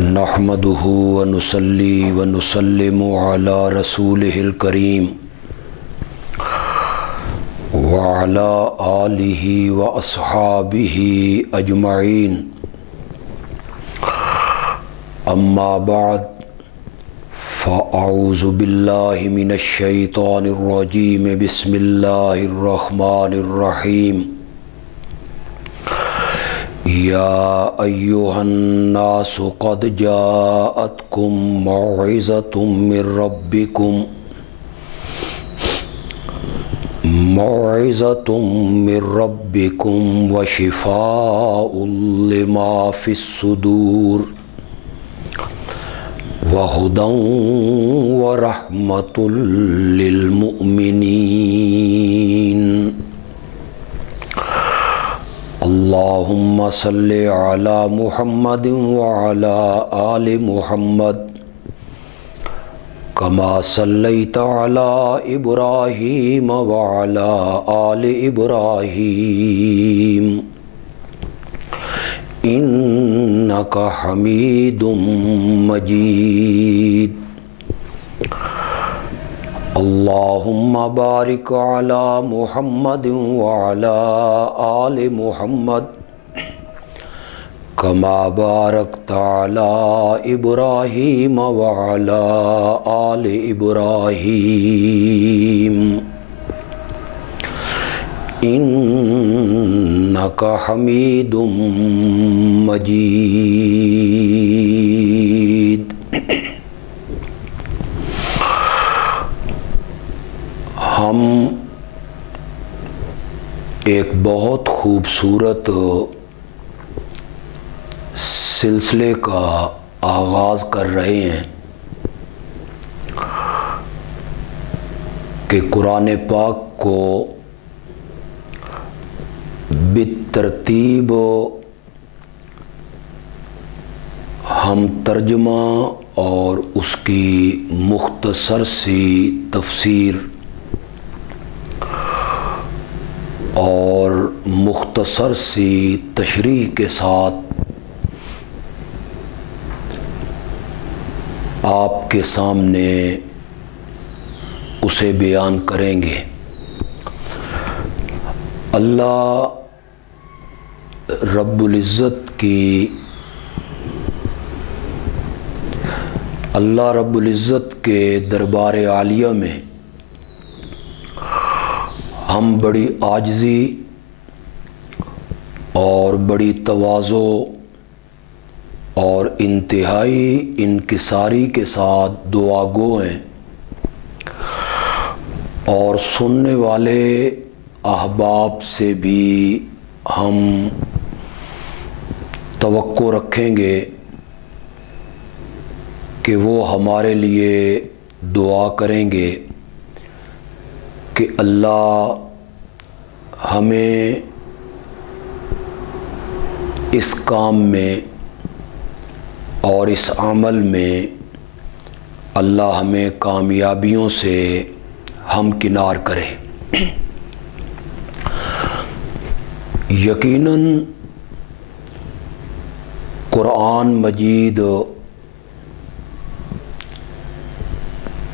نحمده ونصلي ونسلم على رسوله الكريم وعلى آله وأصحابه أجمعين أما بعد فأعوذ بالله من الشيطان الرجيم بسم الله الرحمن الرحيم يا أيها الناس قد جاءتكم موعظة من ربكم وشفاء لما في الصدور وهدى ورحمة للمؤمنين اللهم صل على محمد وعلى آل محمد كما صليت على إبراهيم وعلى آل إبراهيم إنك حميد مجيد اللهم بارك على محمد وعلى آل محمد كما باركت على إبراهيم وعلى آل إبراهيم إنك حميد مجيد۔ ہم ایک بہت خوبصورت سلسلے کا آغاز کر رہے ہیں کہ قرآن پاک کو بالترتیب ہم ترجمہ اور اس کی مختصر سی تفسیر اور مختصر سی تشریح کے ساتھ آپ کے سامنے اسے بیان کریں گے۔ اللہ رب العزت کے دربار عالیہ میں ہم بڑی عاجزی اور بڑی تواضع اور انتہائی انکساری کے ساتھ دعا گو ہیں، اور سننے والے احباب سے بھی ہم توقع رکھیں گے کہ وہ ہمارے لیے دعا کریں گے کہ اللہ ہمیں اس کام میں اور اس عمل میں اللہ ہمیں کامیابیوں سے ہمکنار کرے۔ یقیناً قرآن مجید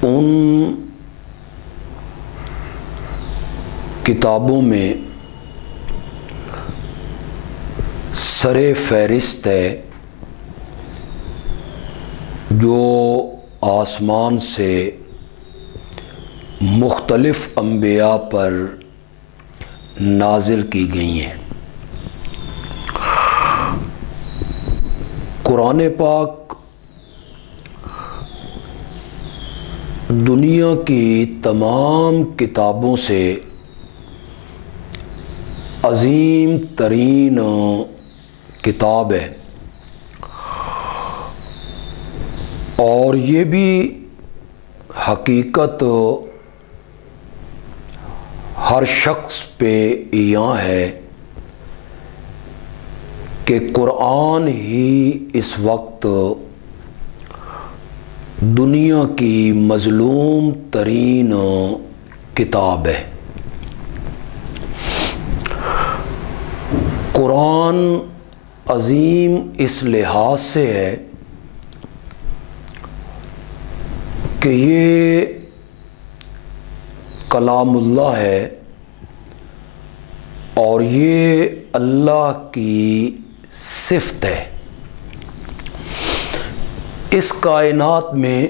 ان کتابوں میں سر فہرست ہے جو آسمان سے مختلف انبیاء پر نازل کی گئی ہیں۔ قرآن پاک دنیا کی تمام کتابوں سے عظیم ترین کتاب ہے، اور یہ بھی حقیقت ہر شخص پہ عیاں ہے کہ قرآن ہی اس وقت دنیا کی مظلوم ترین کتاب ہے۔ قرآن عظیم اس لحاظ سے ہے کہ یہ کلام اللہ ہے اور یہ اللہ کی صفت ہے۔ اس کائنات میں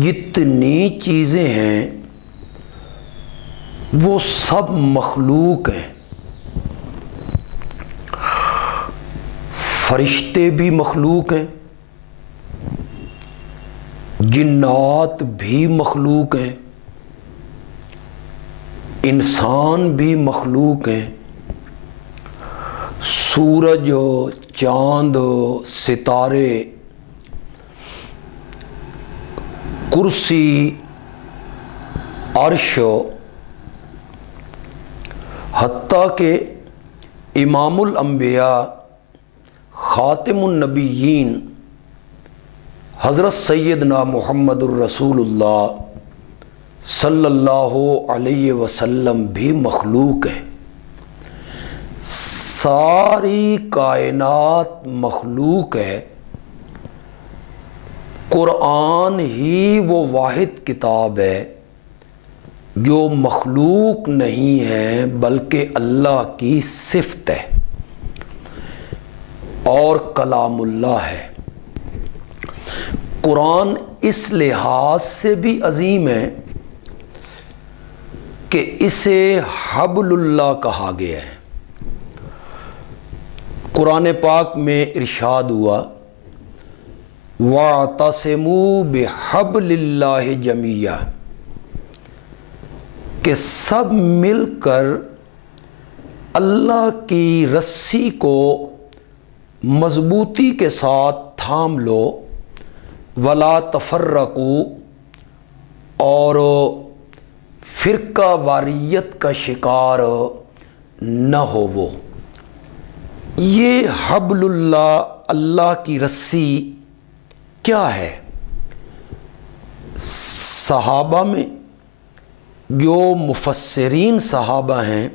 جتنی چیزیں ہیں وہ سب مخلوق ہیں۔ فرشتے بھی مخلوق ہیں، جنات بھی مخلوق ہیں، انسان بھی مخلوق ہیں، سورج، چاند، ستارے، کرسی، عرش، حتیٰ کہ امام الانبیاء خاتم النبیین حضرت سیدنا محمد الرسول اللہ صلی اللہ علیہ وسلم بھی مخلوق ہے۔ ساری کائنات مخلوق ہے۔ قرآن ہی وہ واحد کتاب ہے جو مخلوق نہیں ہے بلکہ اللہ کی صفت ہے اور کلام اللہ ہے۔ قرآن اس لحاظ سے بھی عظیم ہے کہ اسے حبل اللہ کہا گیا ہے۔ قرآن پاک میں ارشاد ہوا وَاعْتَصِمُوا بِحَبْلِ اللَّهِ جَمِيعًا، کہ سب مل کر اللہ کی رسی کو مضبوطی کے ساتھ تھام لو، وَلَا تَفَرَّقُوا، اور فرقہ واریت کا شکار نہ ہو وہ۔ یہ حبل اللہ، اللہ کی رسی کیا ہے؟ صحابہ میں جو مفسرین صحابہ ہیں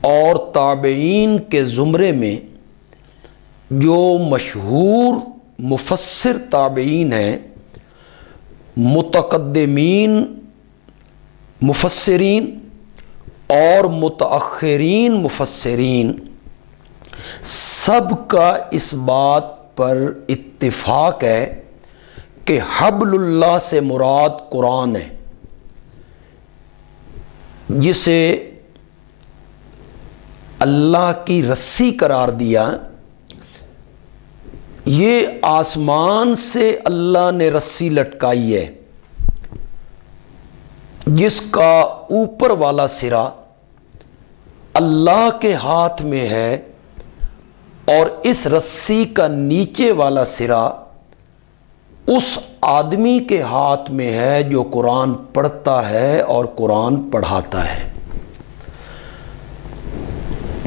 اور تابعین کے زمرے میں جو مشہور مفسر تابعین ہیں، متقدمین مفسرین اور متأخرین مفسرین، سب کا اس بات پر اتفاق ہے کہ حبل اللہ سے مراد قرآن ہے، جسے اللہ کی رسی قرار دیا۔ یہ آسمان سے اللہ نے رسی لٹکائی ہے جس کا اوپر والا سرا اللہ کے ہاتھ میں ہے اور اس رسی کا نیچے والا سرا اس آدمی کے ہاتھ میں ہے جو قرآن پڑھتا ہے اور قرآن پڑھاتا ہے۔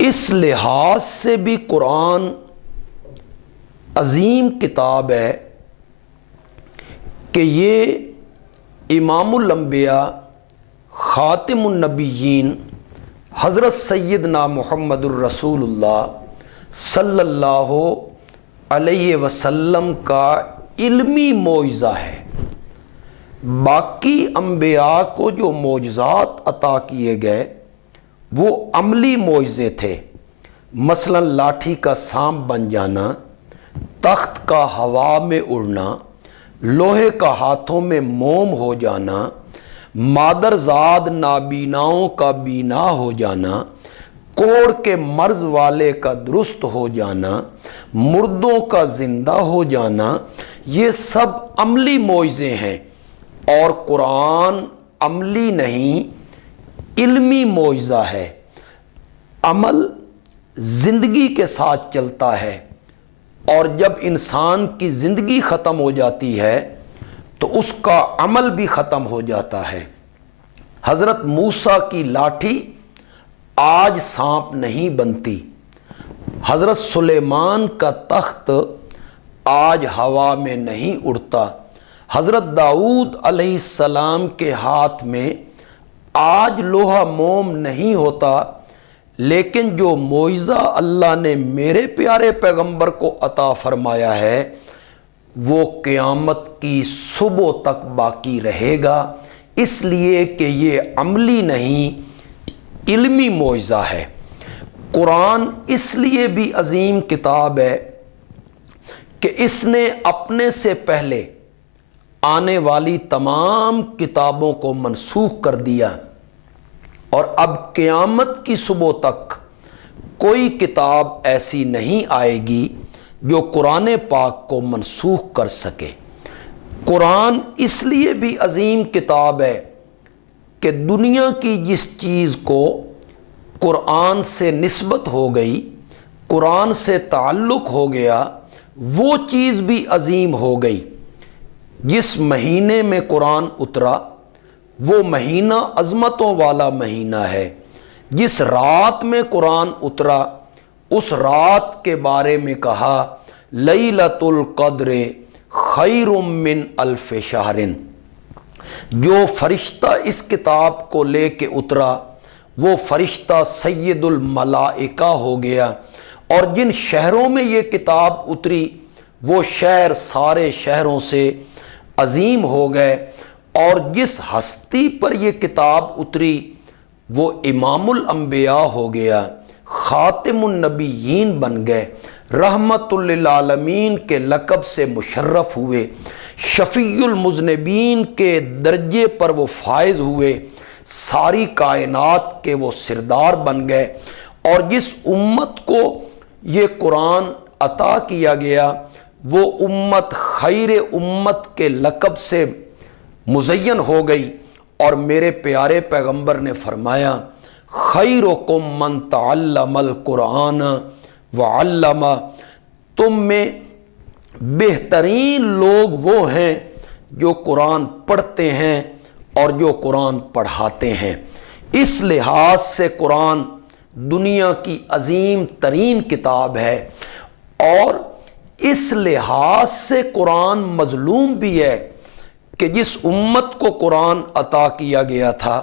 اس لحاظ سے بھی قرآن عظیم کتاب ہے کہ یہ امام الانبیاء خاتم النبیین حضرت سیدنا محمد الرسول اللہ صلی اللہ علیہ وسلم کا علمی معجزہ ہے۔ باقی انبیاء کو جو معجزات عطا کیے گئے وہ عملی معجزے تھے، مثلا لاٹھی کا سانپ بن جانا، تخت کا ہوا میں اڑنا، لوہے کا ہاتھوں میں موم ہو جانا، مادرزاد نابیناؤں کا بینا ہو جانا، کوڑ کے مرض والے کا درست ہو جانا، مردوں کا زندہ ہو جانا، یہ سب عملی معجزے ہیں۔ اور قرآن عملی نہیں، علمی معجزہ ہے۔ عمل زندگی کے ساتھ چلتا ہے، اور جب انسان کی زندگی ختم ہو جاتی ہے تو اس کا عمل بھی ختم ہو جاتا ہے۔ حضرت موسیٰ کی لاٹھی آج سانپ نہیں بنتی، حضرت سلیمان کا تخت آج ہوا میں نہیں اڑتا، حضرت داؤد علیہ السلام کے ہاتھ میں آج لوہا موم نہیں ہوتا، لیکن جو معجزہ اللہ نے میرے پیارے پیغمبر کو عطا فرمایا ہے وہ قیامت کی صبح تک باقی رہے گا، اس لیے کہ یہ عملی نہیں علمی معجزہ ہے۔ قرآن اس لیے بھی عظیم کتاب ہے کہ اس نے اپنے سے پہلے آنے والی تمام کتابوں کو منسوخ کر دیا، اور اب قیامت کی صبح تک کوئی کتاب ایسی نہیں آئے گی جو قرآن پاک کو منسوخ کر سکے۔ قرآن اس لیے بھی عظیم کتاب ہے کہ دنیا کی جس چیز کو قرآن سے نسبت ہو گئی، قرآن سے تعلق ہو گیا، وہ چیز بھی عظیم ہو گئی۔ جس مہینے میں قرآن اترا وہ مہینہ عظمتوں والا مہینہ ہے۔ جس رات میں قرآن اترا اس رات کے بارے میں کہا لیلۃ القدر خیر من الف شہر۔ جو فرشتہ اس کتاب کو لے کے اترا وہ فرشتہ سید الملائکہ ہو گیا، اور جن شہروں میں یہ کتاب اتری وہ شہر سارے شہروں سے عظیم ہو گئے، اور جس ہستی پر یہ کتاب اتری وہ امام الانبیاء ہو گیا، خاتم النبیین بن گئے، رحمت للعالمین کے لقب سے مشرف ہوئے، شفیع المذنبین کے درجے پر وہ فائز ہوئے، ساری کائنات کے وہ سردار بن گئے۔ اور جس امت کو یہ قرآن عطا کیا گیا وہ امت خیر امت کے لقب سے مزین ہو گئی، اور میرے پیارے پیغمبر نے فرمایا خیرکم من تعلم القرآن وعلم، تم میں بہترین لوگ وہ ہیں جو قرآن پڑھتے ہیں اور جو قرآن پڑھاتے ہیں۔ اس لحاظ سے قرآن دنیا کی عظیم ترین کتاب ہے، اور اس لحاظ سے قرآن مظلوم بھی ہے کہ جس امت کو قرآن عطا کیا گیا تھا،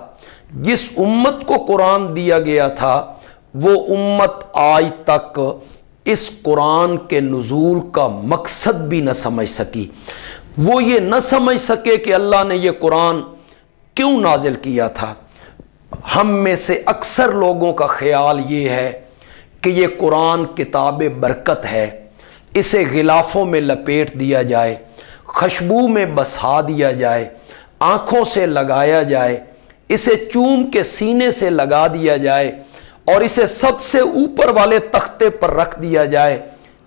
جس امت کو قرآن دیا گیا تھا، وہ امت آج تک اس قرآن کے نزول کا مقصد بھی نہ سمجھ سکی۔ وہ یہ نہ سمجھ سکے کہ اللہ نے یہ قرآن کیوں نازل کیا تھا۔ ہم میں سے اکثر لوگوں کا خیال یہ ہے کہ یہ قرآن کتاب برکت ہے، اسے غلافوں میں لپیٹ دیا جائے، خوشبو میں بسا دیا جائے، آنکھوں سے لگایا جائے، اسے چوم کے سینے سے لگا دیا جائے، اور اسے سب سے اوپر والے تختے پر رکھ دیا جائے۔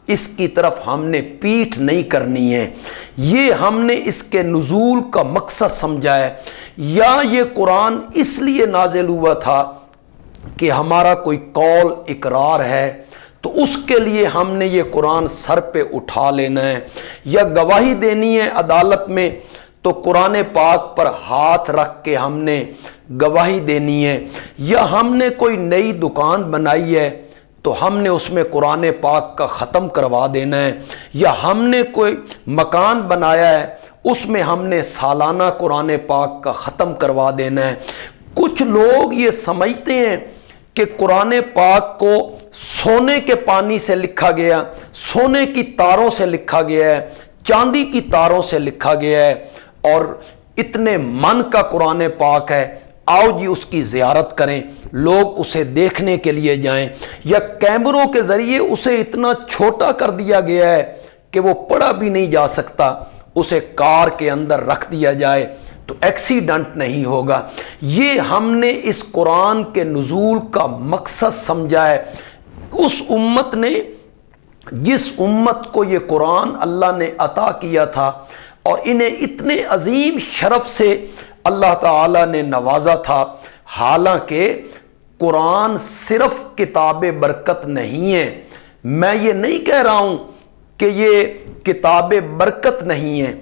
اس کی طرف ہم نے پیٹھ نہیں کرنی ہے، یہ ہم نے اس کے نزول کا مقصد سمجھا ہے۔ یا یہ قرآن اس لیے نازل ہوا تھا کہ ہمارا کوئی قول اقرار ہے تو اس کے لیے ہم نے یہ قرآن سر پہ اٹھا لینا ہے، یا گواہی دینی ہے عدالت میں تو قرآن پاک پر ہاتھ رکھ کے ہم نے گواہی دینی ہے، یا ہم نے کوئی نئی دکان بنائی ہے تو ہم نے اس میں قرآن پاک کا ختم کروا دینا ہے، یا ہم نے کوئی مکان بنایا ہے اس میں ہم نے سالانہ قرآن پاک کا ختم کروا دینا ہے۔ کچھ لوگ یہ سمجھتے ہیں کہ قرآن پاک کو سونے کے پانی سے لکھا گیا، سونے کی تاروں سے لکھا گیا ہے، چاندی کی تاروں سے لکھا گیا ہے، اور اتنے من کا قرآن پاک ہے، آؤ جی اس کی زیارت کریں، لوگ اسے دیکھنے کے لیے جائیں، یا کیمروں کے ذریعے اسے اتنا چھوٹا کر دیا گیا ہے کہ وہ پڑھا بھی نہیں جا سکتا، اسے کار کے اندر رکھ دیا جائے تو ایکسیڈنٹ نہیں ہوگا۔ یہ ہم نے اس قرآن کے نزول کا مقصد سمجھا ہے۔ اس امت نے، جس امت کو یہ قرآن اللہ نے عطا کیا تھا اور انہیں اتنے عظیم شرف سے اللہ تعالیٰ نے نوازا تھا، حالانکہ قرآن صرف کتاب برکت نہیں ہے۔ میں یہ نہیں کہہ رہا ہوں کہ یہ کتاب برکت نہیں ہے،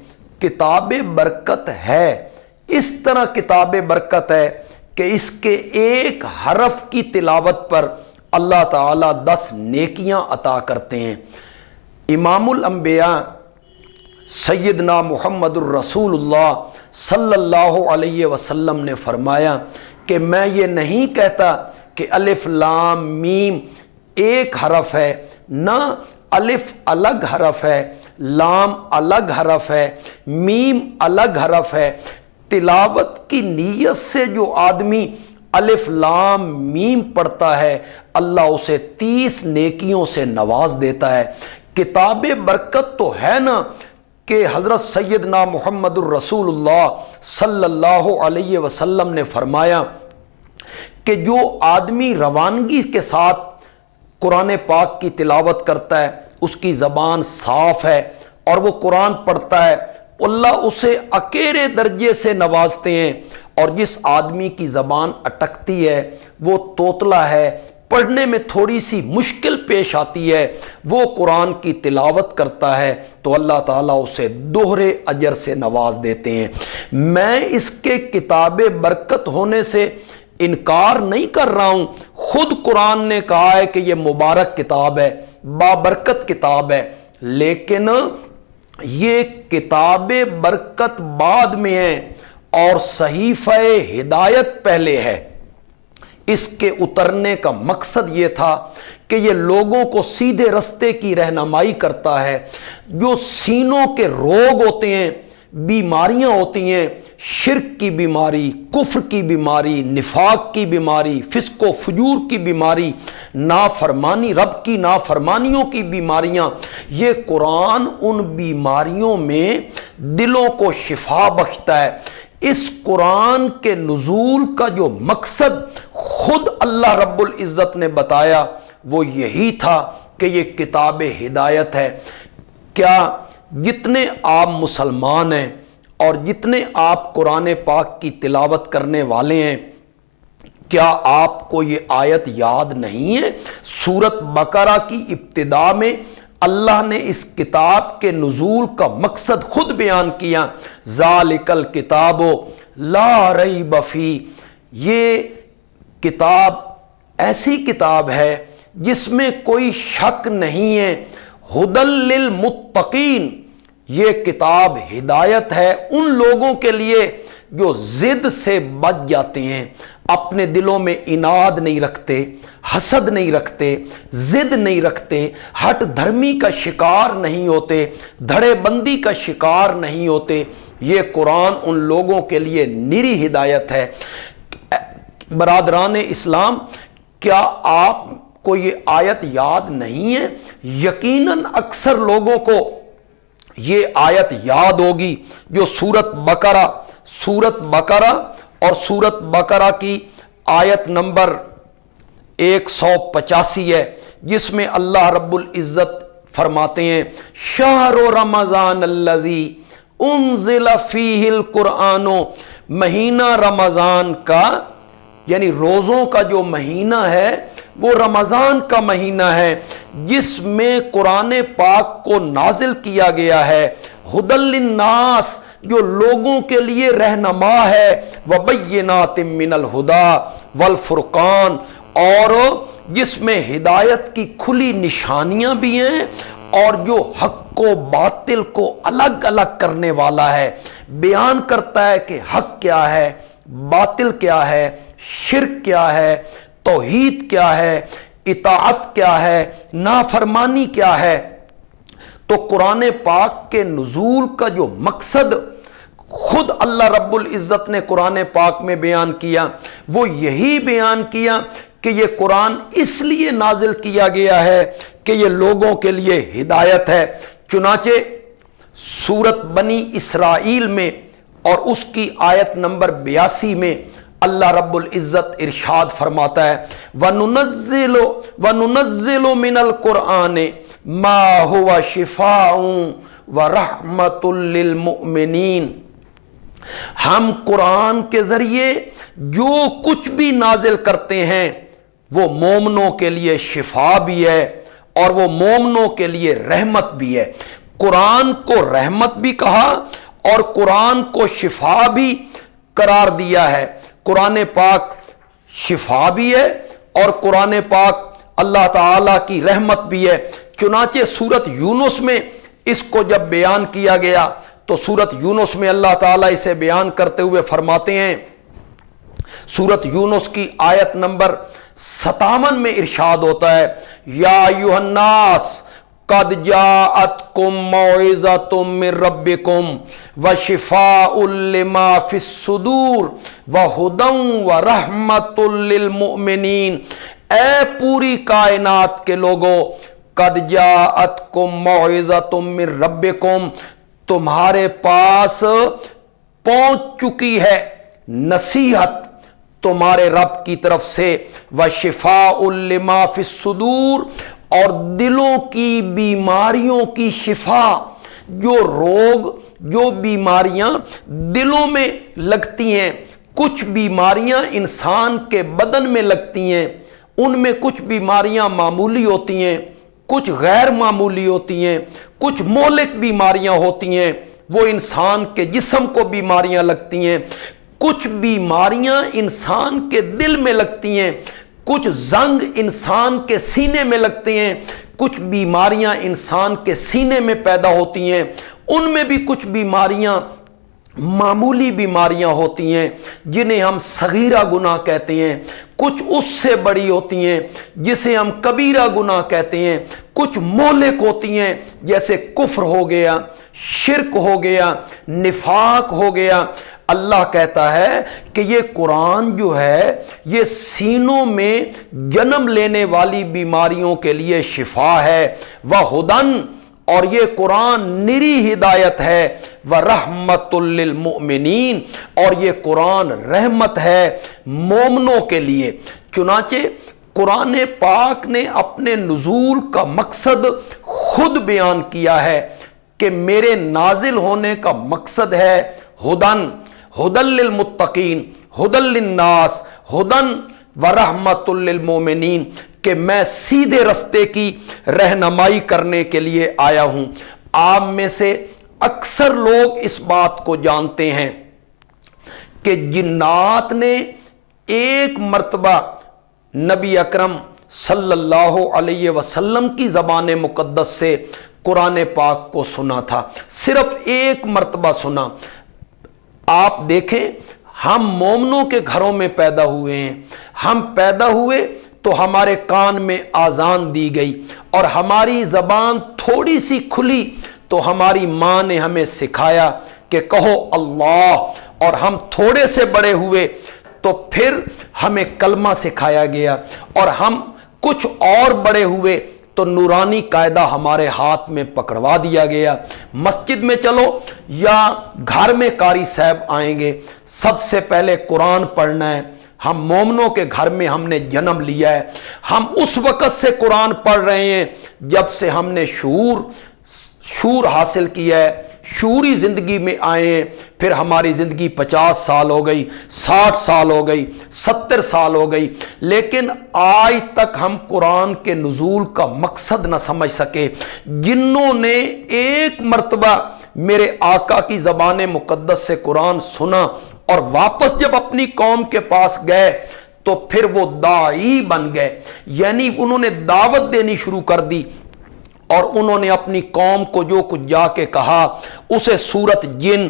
کتاب برکت ہے۔ اس طرح کتاب برکت ہے کہ اس کے ایک حرف کی تلاوت پر اللہ تعالیٰ 10 نیکیاں عطا کرتے ہیں۔ امام الانبیاء سیدنا محمد الرسول اللہ صلی اللہ علیہ وسلم نے فرمایا کہ میں یہ نہیں کہتا کہ الف لام میم ایک حرف ہے، نہ الف الگ حرف ہے، لام الگ حرف ہے، میم الگ حرف ہے۔ تلاوت کی نیت سے جو آدمی الف لام میم پڑھتا ہے اللہ اسے 30 نیکیوں سے نواز دیتا ہے۔ کتاب برکت تو ہے نا کہ حضرت سیدنا محمد الرسول اللہ صلی اللہ علیہ وسلم نے فرمایا کہ جو آدمی روانگی کے ساتھ قرآن پاک کی تلاوت کرتا ہے، اس کی زبان صاف ہے اور وہ قرآن پڑھتا ہے، اللہ اسے اکیرے درجے سے نوازتے ہیں۔ اور جس آدمی کی زبان اٹکتی ہے، وہ توتلا ہے، پڑھنے میں تھوڑی سی مشکل پیش آتی ہے، وہ قرآن کی تلاوت کرتا ہے تو اللہ تعالیٰ اسے دوہرے اجر سے نواز دیتے ہیں۔ میں اس کے کتاب برکت ہونے سے انکار نہیں کر رہا ہوں، خود قرآن نے کہا ہے کہ یہ مبارک کتاب ہے، بابرکت کتاب ہے، لیکن یہ کتاب برکت بعد میں ہے اور صحیفہ ہدایت پہلے ہے۔ اس کے اترنے کا مقصد یہ تھا کہ یہ لوگوں کو سیدھے رستے کی رہنمائی کرتا ہے۔ جو سینوں کے روگ ہوتے ہیں، بیماریاں ہوتی ہیں، شرک کی بیماری، کفر کی بیماری، نفاق کی بیماری، فسق و فجور کی بیماری، نافرمانی، رب کی نافرمانیوں کی بیماریاں، یہ قرآن ان بیماریوں میں دلوں کو شفا بخشتا ہے۔ اس قرآن کے نزول کا جو مقصد خود اللہ رب العزت نے بتایا وہ یہی تھا کہ یہ کتاب ہدایت ہے۔ کیا جتنے آپ مسلمان ہیں اور جتنے آپ قرآن پاک کی تلاوت کرنے والے ہیں، کیا آپ کو یہ آیت یاد نہیں ہے؟ سورۃ بقرہ کی ابتدا میں اللہ نے اس کتاب کے نزول کا مقصد خود بیان کیا، ذالک الکتاب لا ریب فیہ، یہ کتاب ایسی کتاب ہے جس میں کوئی شک نہیں ہے، ھدی للمتقین، یہ کتاب ہدایت ہے ان لوگوں کے لیے جو ضد سے بچ جاتے ہیں، اپنے دلوں میں اناد نہیں رکھتے، حسد نہیں رکھتے، ضد نہیں رکھتے، ہٹ دھرمی کا شکار نہیں ہوتے، دھڑے بندی کا شکار نہیں ہوتے۔ یہ قرآن ان لوگوں کے لیے نری ہدایت ہے۔ برادران اسلام، کیا آپ کو یہ آیت یاد نہیں ہے؟ یقیناً اکثر لوگوں کو یہ آیت یاد ہوگی جو سورۃ بقرہ اور سورۃ بقرہ کی آیت نمبر 185 ہے، جس میں اللہ رب العزت فرماتے ہیں شہر رمضان الذی انزل فیہ القرآن، مہینہ رمضان کا یعنی روزوں کا جو مہینہ ہے وہ رمضان کا مہینہ ہے جس میں قرآن پاک کو نازل کیا گیا ہے، ھدی للناس، جو لوگوں کے لیے رہنما ہے، وبینات من الہدی والفرقان، اور جس میں ہدایت کی کھلی نشانیاں بھی ہیں اور جو حق کو باطل کو الگ الگ کرنے والا ہے، بیان کرتا ہے کہ حق کیا ہے، باطل کیا ہے، شرک کیا ہے، توحید کیا ہے، اطاعت کیا ہے، نافرمانی کیا ہے۔ تو قرآن پاک کے نزول کا جو مقصد خود اللہ رب العزت نے قرآن پاک میں بیان کیا، وہ یہی بیان کیا کہ یہ قرآن اس لیے نازل کیا گیا ہے کہ یہ لوگوں کے لیے ہدایت ہے۔ چنانچہ سورۃ بنی اسرائیل میں اور اس کی آیت نمبر 82 میں اللہ رب العزت ارشاد فرماتا ہے وَنُنَزِّلُ مِنَ الْقُرْآنِ مَا هُوَ شِفَاءٌ وَرَحْمَةٌ لِّلْمُؤْمِنِينَ، ہم قرآن کے ذریعے جو کچھ بھی نازل کرتے ہیں وہ مومنوں کے لیے شفا بھی ہے اور وہ مومنوں کے لیے رحمت بھی ہے۔ قرآن کو رحمت بھی کہا اور قرآن کو شفا بھی قرار دیا ہے۔ قرآن پاک شفا بھی ہے اور قرآن پاک اللہ تعالیٰ کی رحمت بھی ہے۔ چنانچہ سورۃ یونس میں اس کو جب بیان کیا گیا تو سورۃ یونس میں اللہ تعالیٰ اسے بیان کرتے ہوئے فرماتے ہیں، سورۃ یونس کی آیت نمبر 57 میں ارشاد ہوتا ہے یا ایھا الناس قد جاءتکم موعظۃ من ربکم وشفاء لما فی الصدور وہدی ورحمۃ للمؤمنین۔ اے پوری کائنات کے لوگوں، قد جاءتکم موعظۃ من ربکم، تمہارے پاس پہنچ چکی ہے نصیحت تمہارے رب کی طرف سے، وشفاء لما فی الصدور، اور دلوں کی بیماریوں کی شفا۔ جو روگ، جو بیماریاں دلوں میں لگتی ہیں، کچھ بیماریاں انسان کے بدن میں لگتی ہیں، ان میں کچھ بیماریاں معمولی ہوتی ہیں، کچھ غیر معمولی ہوتی ہیں، کچھ مہلک بیماریاں ہوتی ہیں، وہ انسان کے جسم کو بیماریاں لگتی ہیں، کچھ بیماریاں انسان کے دل میں لگتی ہیں، کچھ زنگ انسان کے سینے میں لگتے ہیں، کچھ بیماریاں انسان کے سینے میں پیدا ہوتی ہیں، ان میں بھی کچھ بیماریاں معمولی بیماریاں ہوتی ہیں جنہیں ہم صغیرہ گناہ کہتے ہیں، کچھ اس سے بڑی ہوتی ہیں جسے ہم کبیرہ گناہ کہتے ہیں، کچھ مہلک ہوتی ہیں جیسے کفر ہو گیا، شرک ہو گیا، نفاق ہو گیا۔ اللہ کہتا ہے کہ یہ قرآن جو ہے یہ سینوں میں جنم لینے والی بیماریوں کے لیے شفا ہے، وہدی، اور یہ قرآن نری ہدایت ہے، وَرَحْمَةٌ لِّلْمُؤْمِنِينَ، اور یہ قرآن رحمت ہے مومنوں کے لیے۔ چنانچہ قرآن پاک نے اپنے نزول کا مقصد خود بیان کیا ہے کہ میرے نازل ہونے کا مقصد ہے ہدی للمتقین، ہدی للناس، ہدی ورحمۃ للمؤمنین، کہ میں سیدھے رستے کی رہنمائی کرنے کے لیے آیا ہوں۔ آپ میں سے اکثر لوگ اس بات کو جانتے ہیں کہ جنات نے ایک مرتبہ نبی اکرم صلی اللہ علیہ وسلم کی زبان مقدس سے قرآن پاک کو سنا تھا، صرف ایک مرتبہ سنا۔ آپ دیکھیں، ہم مومنوں کے گھروں میں پیدا ہوئے ہیں، ہم پیدا ہوئے تو ہمارے کان میں آذان دی گئی اور ہماری زبان تھوڑی سی کھلی تو ہماری ماں نے ہمیں سکھایا کہ کہو اللہ، اور ہم تھوڑے سے بڑے ہوئے تو پھر ہمیں کلمہ سکھایا گیا، اور ہم کچھ اور بڑے ہوئے تو نورانی قاعدہ ہمارے ہاتھ میں پکڑوا دیا گیا۔ مسجد میں چلو یا گھر میں قاری صاحب آئیں گے، سب سے پہلے قرآن پڑھنا ہے۔ ہم مومنوں کے گھر میں ہم نے جنم لیا ہے، ہم اس وقت سے قرآن پڑھ رہے ہیں جب سے ہم نے شعور حاصل کیا ہے، شعوری زندگی میں آئے ہیں۔ پھر ہماری زندگی 50 سال ہو گئی، 60 سال ہو گئی، 70 سال ہو گئی، لیکن آج تک ہم قرآن کے نزول کا مقصد نہ سمجھ سکے۔ جنہوں نے ایک مرتبہ میرے آقا کی زبان مقدس سے قرآن سنا اور واپس جب اپنی قوم کے پاس گئے تو پھر وہ داعی بن گئے، یعنی انہوں نے دعوت دینی شروع کر دی، اور انہوں نے اپنی قوم کو جو کچھ جا کے کہا اسے سورت جن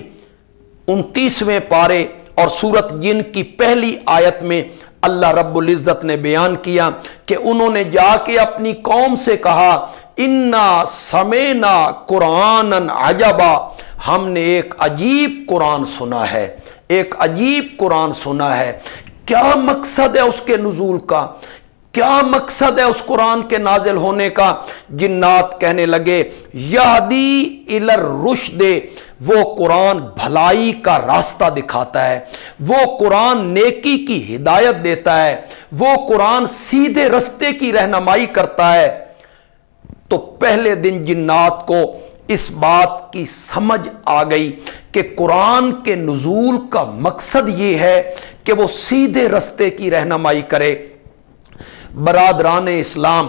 29ویں پارے اور سورت جن کی پہلی آیت میں اللہ رب العزت نے بیان کیا کہ انہوں نے جا کے اپنی قوم سے کہا انا سمینا قرآنا عجبا، ہم نے ایک عجیب قرآن سنا ہے، ایک عجیب قرآن سنا ہے۔ کیا مقصد ہے اس کے نزول کا؟ کیا مقصد ہے اس قرآن کے نازل ہونے کا؟ جنات کہنے لگے یہدی الی الرشد، وہ قرآن بھلائی کا راستہ دکھاتا ہے، وہ قرآن نیکی کی ہدایت دیتا ہے، وہ قرآن سیدھے رستے کی رہنمائی کرتا ہے۔ تو پہلے دن جنات کو اس بات کی سمجھ آ گئی کہ قرآن کے نزول کا مقصد یہ ہے کہ وہ سیدھے رستے کی رہنمائی کرے۔ برادران اسلام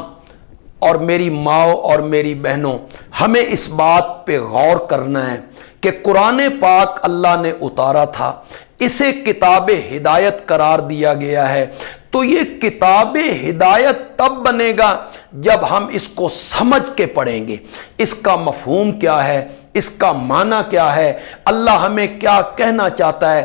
اور میری ماں اور میری بہنوں، ہمیں اس بات پہ غور کرنا ہے کہ قرآن پاک اللہ نے اتارا تھا، اسے کتاب ہدایت قرار دیا گیا ہے، تو یہ کتاب ہدایت تب بنے گا جب ہم اس کو سمجھ کے پڑھیں گے، اس کا مفہوم کیا ہے، اس کا معنی کیا ہے، اللہ ہمیں کیا کہنا چاہتا ہے،